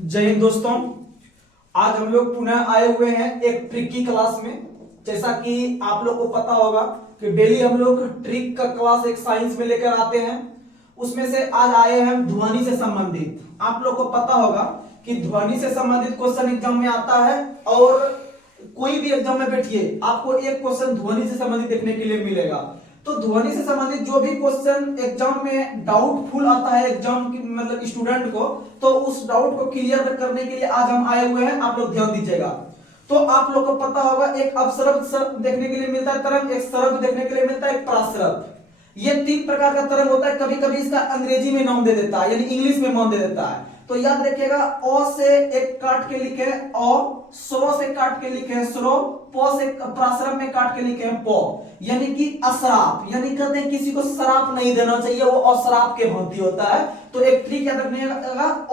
जय हिंद दोस्तों। आज हम लोग पुनः आए हुए हैं एक ट्रिक की क्लास में। जैसा कि आप लोग को पता होगा कि डेली हम लोग ट्रिक का क्लास एक साइंस में लेकर आते हैं। उसमें से आज आए हैं ध्वनि से संबंधित। आप लोग को पता होगा कि ध्वनि से संबंधित क्वेश्चन एग्जाम में आता है और कोई भी एग्जाम में बैठिए आपको एक क्वेश्चन ध्वनि से संबंधित देखने के लिए मिलेगा। तो ध्वनि से संबंधित जो भी क्वेश्चन एग्जाम में डाउटफुल आता है एग्जाम की मतलब स्टूडेंट को, तो उस डाउट को क्लियर करने के लिए आज हम आए हुए हैं। आप लोग ध्यान दीजिएगा। तो आप लोग को पता होगा एक अपसर्प देखने के लिए मिलता है तरंग, एक सरब देखने के लिए मिलता है, एक परासरब। ये तीन प्रकार का तरंग होता है। कभी कभी इसका अंग्रेजी में नाम दे देता है यानी इंग्लिश में नाम दे देता है। तो याद रखिएगा, अ से एक काट के लिखे अ, स्रो से काट के लिखे स्रो, प से प्रासरम में काट के लिखे प, यानी कि अशराप। यानी कहते हैं किसी को शराप नहीं देना चाहिए, वो अशराप के भांति होता है। तो एक ट्रिक याद रखिएगा,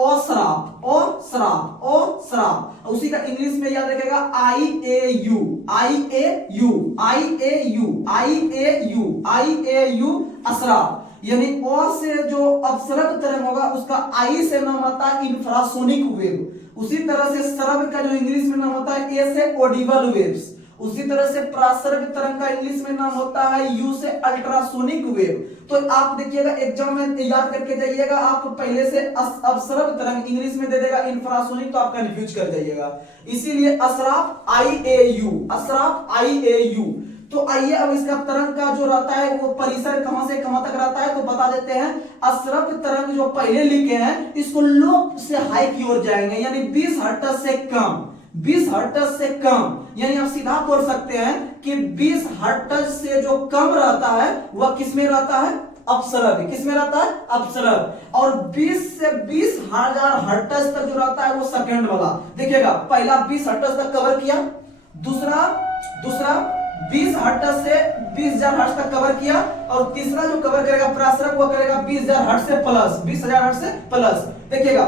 अशराप, अशराप, अशराप। उसी का इंग्लिश में याद रखिएगा IAU, IAU, IAU, IAU, IAU, अशराप। यानी अ से जो अपसरब तरंग होगा उसका आई से नाम आता है इंफ्रासोनिक वेव। उसी तरह से सरब का जो इंग्लिश में नाम होता है ए से ऑडिबल वेव्स। उसी तरह से प्रासरब तरंग का इंग्लिश में नाम होता है यू से अल्ट्रासोनिक वेव। तो आप देखिएगा एग्जाम में याद करके जाइएगा। आप पहले से अपसरब तरंग इंग्लिश में दे देगा इंफ्रासोनिक, तो आप कंफ्यूज कर जाइएगा। इसीलिए अशराप IAU, अशराप IAU। तो आइए अब इसका तरंग का जो रहता है वो परिसर कहां से कहां तक रहता है तो बता देते हैं। अशरफ तरंग जो पहले लिखे हैं इसको लो से हाई की ओर जाएंगे, यानी 20 हर्ट्ज से कम, 20 हर्ट्ज से कम। यानी आप सीधा बोल सकते हैं कि 20 हर्ट्ज से जो कम रहता है वह किस में रहता है? अपसरब। किस में रहता है? अपसरब। और 20 से 20,000 हर्ट्ज तक जो रहता है वो सेकंड वाला। देखिएगा, पहला 20 हर्ट्ज तक कवर किया, दूसरा 20 हर्ट्ज से 20,000 हर्ट्ज तक कवर किया, और तीसरा जो कवर करेगा प्रासरब वो करेगा 20,000 हर्ट्ज से प्लस, 20,000 हर्ट्ज से प्लस। देखिएगा,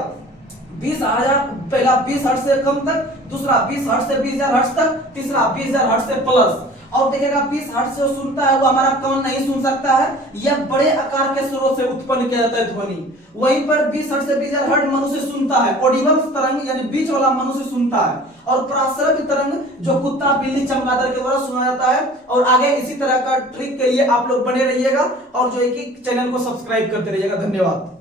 20,000 पहला 20 हर्ट्ज से कम तक, दूसरा 20 हर्ट्ज से 20,000 हर्ट्ज तक, तीसरा 20,000 हर्ट्ज से प्लस। और देखिएगा 20 हर्ट्ज से सुनता है वो हमारा कान नहीं सुन सकता है, यह बड़े आकार के स्रोत से उत्पन्न किया जाता है ध्वनि। वहीं पर 20 हर्ट्ज से 20,000 हर्ट्ज मनुष्य सुनता है, ऑडिबल तरंग यानी बीच वाला मनुष्य सुनता है। और प्रासरब तरंग जो कुत्ता बिल्ली चमगादड़ के द्वारा सुना जाता है। और आगे इसी तरह का ट्रिक के लिए आप लोग बने रहिएगा और जो है कि चैनल को सब्सक्राइब करते रहिएगा। धन्यवाद।